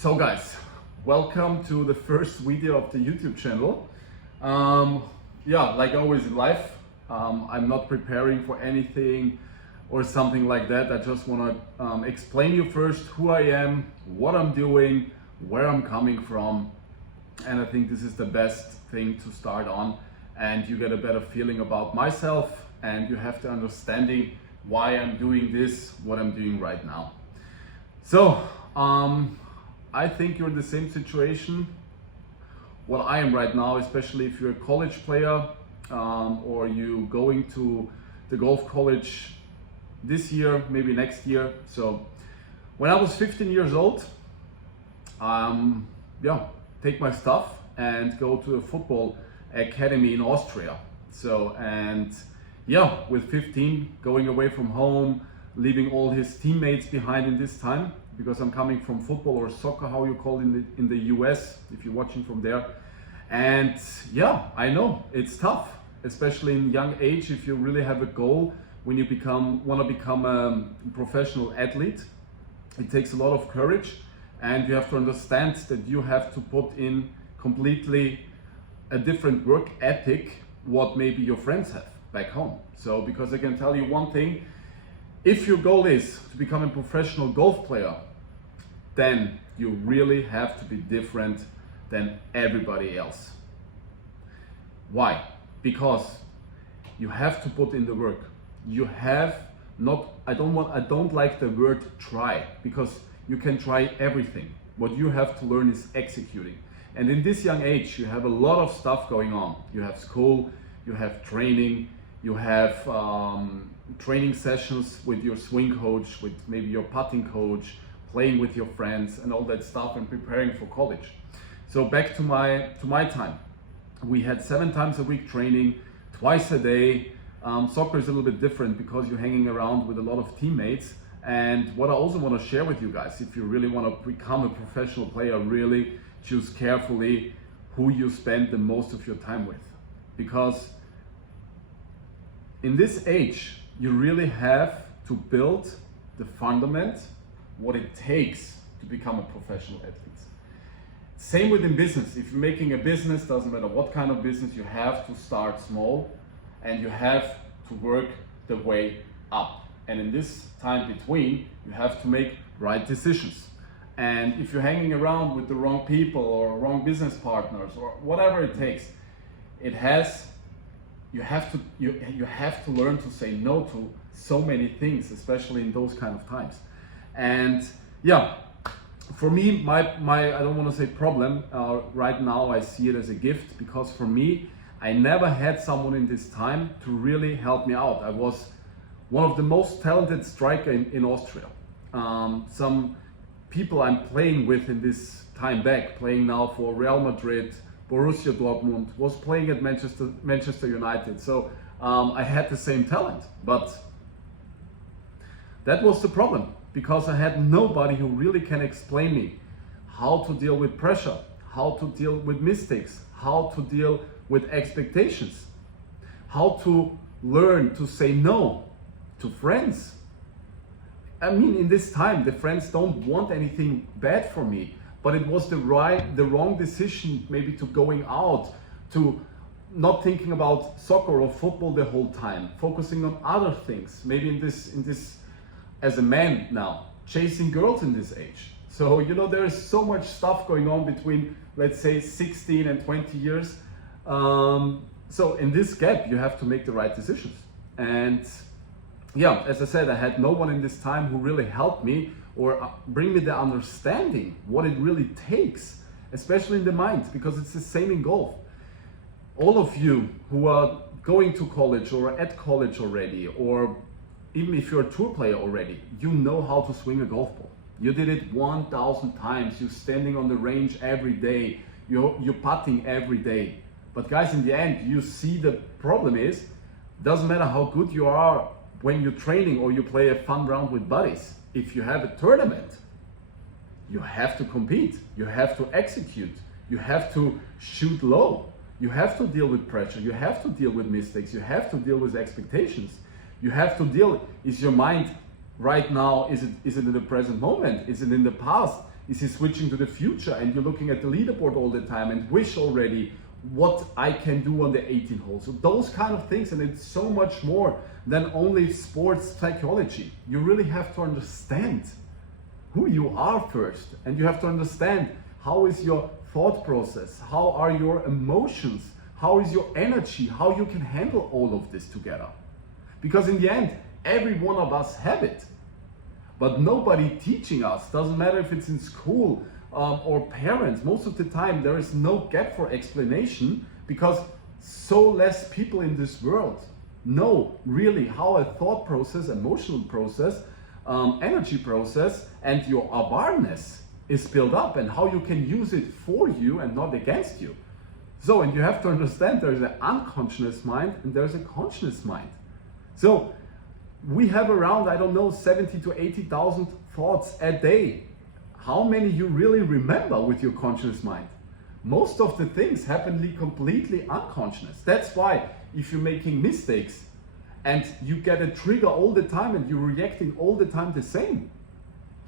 So guys, welcome to the first video of the YouTube channel. Like always in life, I'm not preparing for anything or something like that. I just want to explain you first who I am, what I'm doing, where I'm coming from, and I think this is the best thing to start on, and you get a better feeling about myself and you have the understanding why I'm doing this, what I'm doing right now. So I think you're in the same situation what I am right now, especially if you're a college player or you going to the golf college this year, maybe next year. So when I was 15 years old, take my stuff and go to a football academy in Austria. With 15, going away from home, leaving all his teammates behind in this time, because I'm coming from football or soccer, how you call it in the US, if you're watching from there. And I know it's tough, especially in young age, if you really have a goal, when you want to become a professional athlete. It takes a lot of courage, and you have to understand that you have to put in completely a different work ethic what maybe your friends have back home. So, because I can tell you one thing, if your goal is to become a professional golf player, then you really have to be different than everybody else. Why? Because you have to put in the work. You have not, I don't like the word try, because you can try everything. What you have to learn is executing. And in this young age, you have a lot of stuff going on. You have school, you have training, you have training sessions with your swing coach, with maybe your putting coach, playing with your friends and all that stuff, and preparing for college. So back to my time, we had 7 times a week training, twice a day. Soccer is a little bit different because you're hanging around with a lot of teammates. And what I also want to share with you guys, if you really want to become a professional player, really choose carefully who you spend the most of your time with. Because in this age, you really have to build the fundament, what it takes to become a professional athlete. Same within business. If you're making a business, doesn't matter what kind of business, you have to start small and you have to work the way up. And in this time between, you have to make right decisions. And if you're hanging around with the wrong people or wrong business partners or whatever it takes, you have to learn to say no to so many things, especially in those kind of times. And for me, my I don't want to say problem, right now I see it as a gift, because for me, I never had someone in this time to really help me out. I was one of the most talented striker in Austria. Some people I'm playing with in this time back, playing now for Real Madrid, Borussia Dortmund, was playing at Manchester United. So I had the same talent, but that was the problem, because I had nobody who really can explain me how to deal with pressure, how to deal with mistakes, how to deal with expectations, how to learn to say no to friends. I mean, in this time, the friends don't want anything bad for me, but it was the wrong decision, maybe, to going out, to not thinking about soccer or football the whole time, focusing on other things. Maybe in this as a man now, chasing girls in this age. So there is so much stuff going on between, let's say, 16 and 20 years. So in this gap, you have to make the right decisions. And as I said, I had no one in this time who really helped me or bring me the understanding what it really takes, especially in the mind, because it's the same in golf. All of you who are going to college or at college already, or even if you're a tour player already, you know how to swing a golf ball. You did it 1,000 times. You're standing on the range every day. You're putting every day. But guys, in the end, you see the problem is, doesn't matter how good you are when you're training or you play a fun round with buddies. If you have a tournament, you have to compete. You have to execute. You have to shoot low. You have to deal with pressure. You have to deal with mistakes. You have to deal with expectations. You have to deal, is your mind right now, is it in the present moment? Is it in the past? Is he switching to the future and you're looking at the leaderboard all the time and wish already what I can do on the 18 hole? So those kind of things, and it's so much more than only sports psychology. You really have to understand who you are first, and you have to understand how is your thought process, how are your emotions, how is your energy, how you can handle all of this together. Because in the end, every one of us have it, but nobody teaching us. Doesn't matter if it's in school or parents. Most of the time there is no gap for explanation, because so less people in this world know really how a thought process, emotional process, energy process, and your awareness is built up, and how you can use it for you and not against you. So, and you have to understand there's an unconscious mind and there's a conscious mind. So we have around, I don't know, 70 to 80,000 thoughts a day. How many you really remember with your conscious mind? Most of the things happen completely unconscious. That's why if you're making mistakes and you get a trigger all the time and you're reacting all the time the same,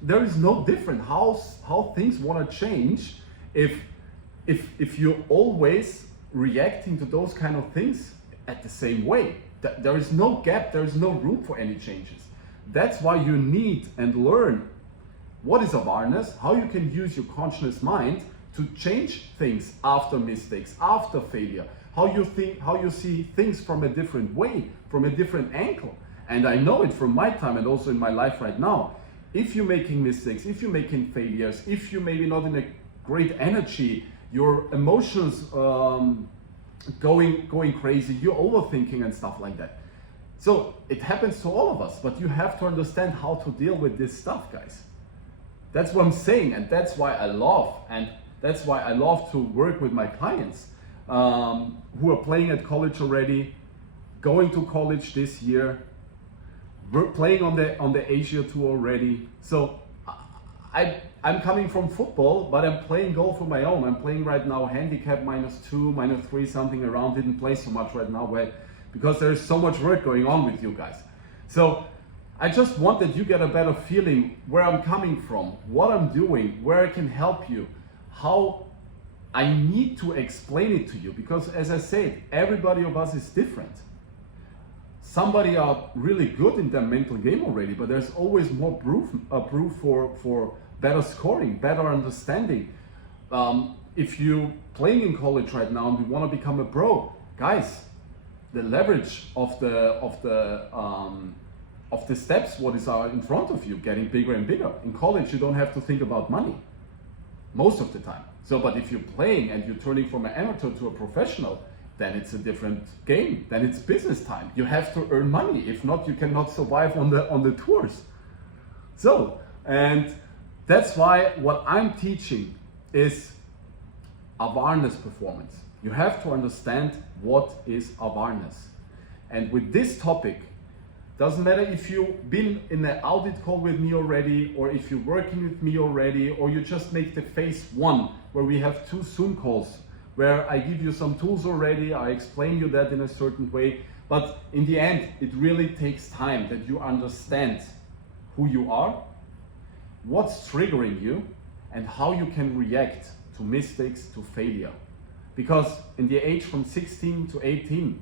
there is no different how things want to change if you're always reacting to those kind of things at the same way. There is no gap, there is no room for any changes. That's why you need and learn what is awareness, how you can use your conscious mind to change things after mistakes, after failure, how you think, how you see things from a different way, from a different angle. And I know it from my time and also in my life right now. If you're making mistakes, if you're making failures, if you're maybe not in a great energy, your emotions going crazy, you're overthinking and stuff like that. So it happens to all of us, but you have to understand how to deal with this stuff, guys. That's what I'm saying, and that's why I love to work with my clients who are playing at college already, going to college this year, we're playing on the Asia tour already. So I'm coming from football, but I'm playing golf on my own. I'm playing right now handicap -2, -3, something around. Didn't play so much right now because there's so much work going on with you guys. So I just want that you get a better feeling where I'm coming from, what I'm doing, where I can help you, how I need to explain it to you. Because as I said, everybody of us is different. Somebody are really good in their mental game already, but there's always more proof for better scoring, better understanding. If you're playing in college right now and you want to become a pro, guys, the leverage of the steps, what is in front of you, getting bigger and bigger. In college, you don't have to think about money most of the time. So, but if you're playing and you're turning from an amateur to a professional, then it's a different game. Then it's business time. You have to earn money. If not, you cannot survive on the tours. So, and that's why what I'm teaching is awareness performance. You have to understand what is awareness. And with this topic, doesn't matter if you've been in an audit call with me already, or if you're working with me already, or you just make the phase 1, where we have 2 Zoom calls, where I give you some tools already, I explain you that in a certain way. But in the end, it really takes time that you understand who you are, what's triggering you, and how you can react to mistakes, to failure. Because in the age from 16 to 18,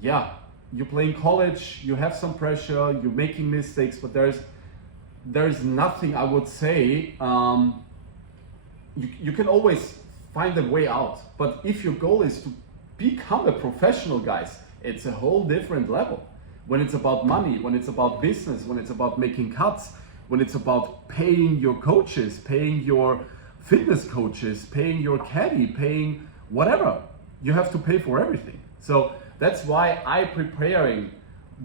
yeah, you're playing college, you have some pressure, you're making mistakes, but there's nothing, I would say, you can always find a way out. But if your goal is to become a professional, guys, it's a whole different level. When it's about money, when it's about business, when it's about making cuts, when it's about paying your coaches, paying your fitness coaches, paying your caddy, paying whatever, you have to pay for everything. So that's why I'm preparing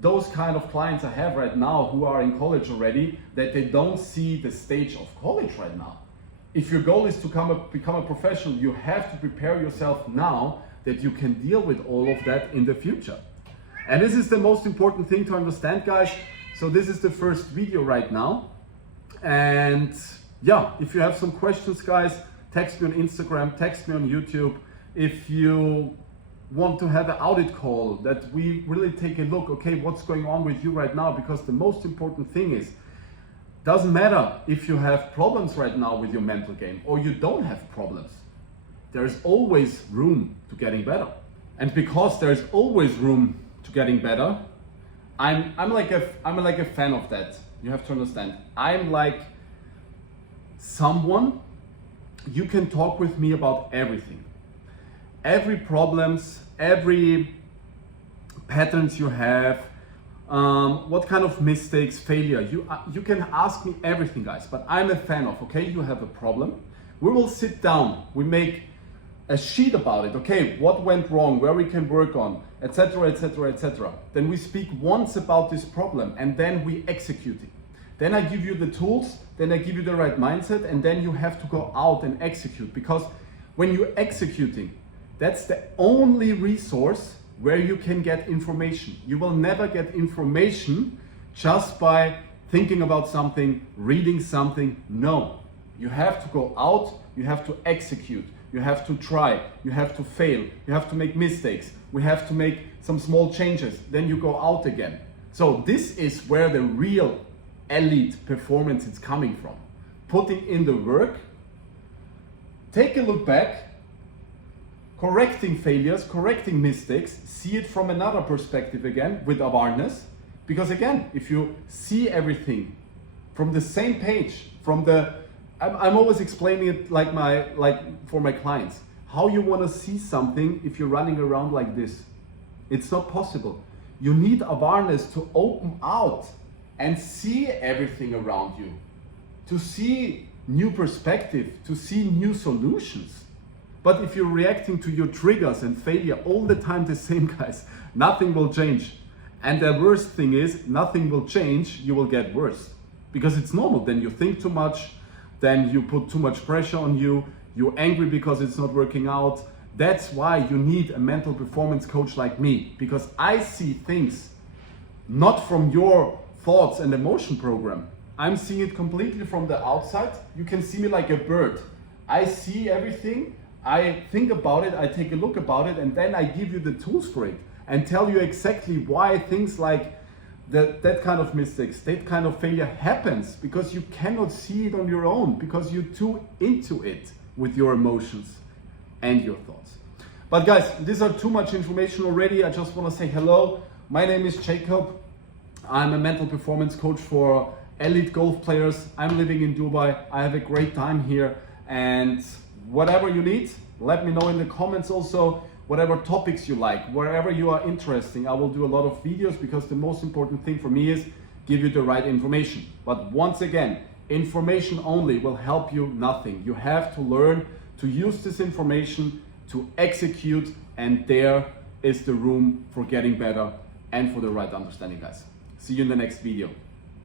those kind of clients I have right now who are in college already, that they don't see the stage of college right now. If your goal is to become a professional, you have to prepare yourself now that you can deal with all of that in the future. And this is the most important thing to understand, guys. So this is the first video right now. And yeah, if you have some questions, guys, text me on Instagram, text me on YouTube. If you want to have an audit call, that we really take a look, okay, what's going on with you right now? Because the most important thing is Doesn't matter if you have problems right now with your mental game or you don't have problems. There's always room to getting better. And because there's always room to getting better, I'm like a fan of that. You have to understand. I'm like someone you can talk with me about everything. Every problems, every patterns you have, what kind of mistakes, failure. You can ask me everything, guys, but I'm a fan of, okay, you have a problem. We will sit down, we make a sheet about it, okay, what went wrong, where we can work on, etc., etc., etc. Then we speak once about this problem and then we execute it. Then I give you the tools, then I give you the right mindset, and then you have to go out and execute, because when you're executing, that's the only resource where you can get information. You will never get information just by thinking about something, reading something. No, you have to go out, you have to execute. You have to try, you have to fail, you have to make mistakes, we have to make some small changes, then you go out again. So this is where the real elite performance is coming from. Putting in the work, take a look back, correcting failures, correcting mistakes, see it from another perspective again with awareness. Because again, if you see everything from the same page, I'm always explaining it like for my clients. How you want to see something if you're running around like this? It's not possible. You need awareness to open out and see everything around you, to see new perspective, to see new solutions. But if you're reacting to your triggers and failure all the time the same, guys, nothing will change. And the worst thing is, nothing will change, you will get worse. Because it's normal, then you think too much, then you put too much pressure on you, you're angry because it's not working out. That's why you need a mental performance coach like me, because I see things not from your thoughts and emotion program. I'm seeing it completely from the outside. You can see me like a bird. I see everything, I think about it, I take a look about it, and then I give you the tools for it and tell you exactly why things like that kind of mistakes, that kind of failure happens, because you cannot see it on your own, because you're too into it with your emotions and your thoughts. But guys, these are too much information already. I just want to say hello. My name is Jacob. I'm a mental performance coach for elite golf players. I'm living in Dubai. I have a great time here, and whatever you need, let me know in the comments also. Whatever topics you like, wherever you are interested, I will do a lot of videos, because the most important thing for me is give you the right information. But once again, information only will help you nothing. You have to learn to use this information to execute, and there is the room for getting better and for the right understanding, guys. See you in the next video.